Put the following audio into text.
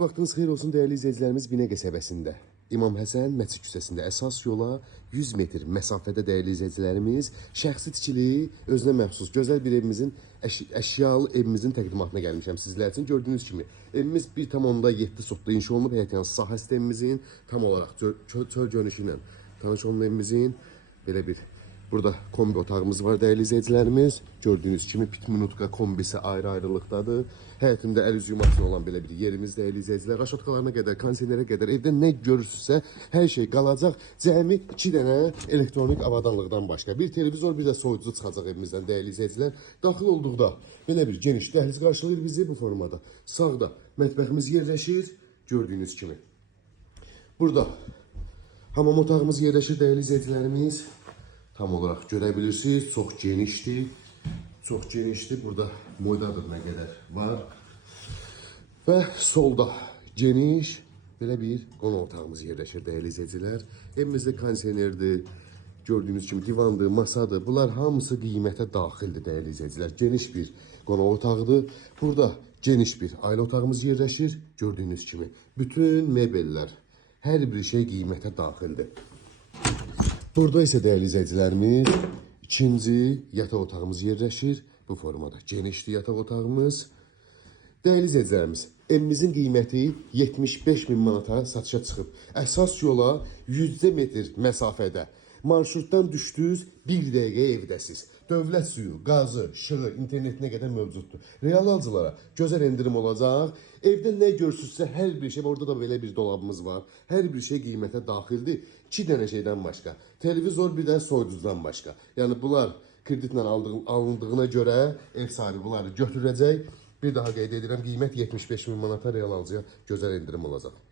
Vaxtınız xeyir olsun değerli izleyicilerimiz. Binə qəsəbəsində İmam Həsən Məscid küçəsində əsas yola 100 metr məsafədə değerli izleyicilerimiz şəxsi tikili, özünə məxsus gözəl bir evimizin əşyalı evimizin təqdimatına gəlmişəm sizlər üçün. Gördüğünüz kimi evimiz 1,7 sotda inşa olunub. Həyətyan sahə sistemimizin tam olaraq çöl görünüşü ilə tanış olun evimizin. Belə bir burada kombi otağımız var değerli izleyicilerimiz. Gördüğünüz kimi pit minutka kombisi ayrı-ayrılıqdadır. Həyətində əl üz yumaq olan belə bir yerimiz değerli izleyiciler. Raşotkalarına qədər, kondisionerə qədər evdə nə görürsünüzsə hər şey qalacaq. Cəmi 2 dənə elektronik avadanlıqdan başqa. Bir televizor, bir də soyuducu çıxacaq evimizdən değerli izleyiciler. Daxil olduqda belə bir geniş dəhliz qarşılayır bizi bu formada. Sağda mətbəximiz yerləşir gördüğünüz kimi. Burada hamam otağımız yerləşir değerli izleyicilerimiz. Tam olarak görebilirsiniz. Çok genişti. Çok genişti. Burada moydadır ne kadar var. Ve solda geniş böyle bir qonaq otağımız yerleşir değerli izleyiciler. Evimizde kondisionerdir. Gördüğünüz gibi divandır, masadır. Bunlar hamısı qiymətə daxildir değerli izleyiciler. Geniş bir qonaq otağıdır. Burada geniş bir aile otağımız yerleşir. Gördüğünüz gibi bütün mebellər, her bir şey qiymətə daxildir. Burada ise değerli izleyicilerimiz ikinci yataq otağımız yerleşir. Bu formada genişli yataq otağımız. Değerli izleyicilerimiz evimizin qiyməti 75.000 manata satışa çıxıb. Əsas yola 100 metr məsafədə. Marşrutdan düşdünüz 1 dəqiqə evdəsiz. Dövlət suyu, qazı, işığı, internetinə qədər mövcuddur. Real alıcılara gözəl endirim olacaq. Evdə nə görsünüzsə hər bir şey, orada da belə bir dolabımız var. Hər bir şey qiymətə daxildir. 2 dənə şeydən başqa. Televizor, bir də soyuducudan başqa. Yəni bunlar kreditlə alındığına görə ev sahibi bunları götürəcək. Bir daha qeyd edirəm, qiymət 75.000 manata real alıcıya gözəl endirim olacaq.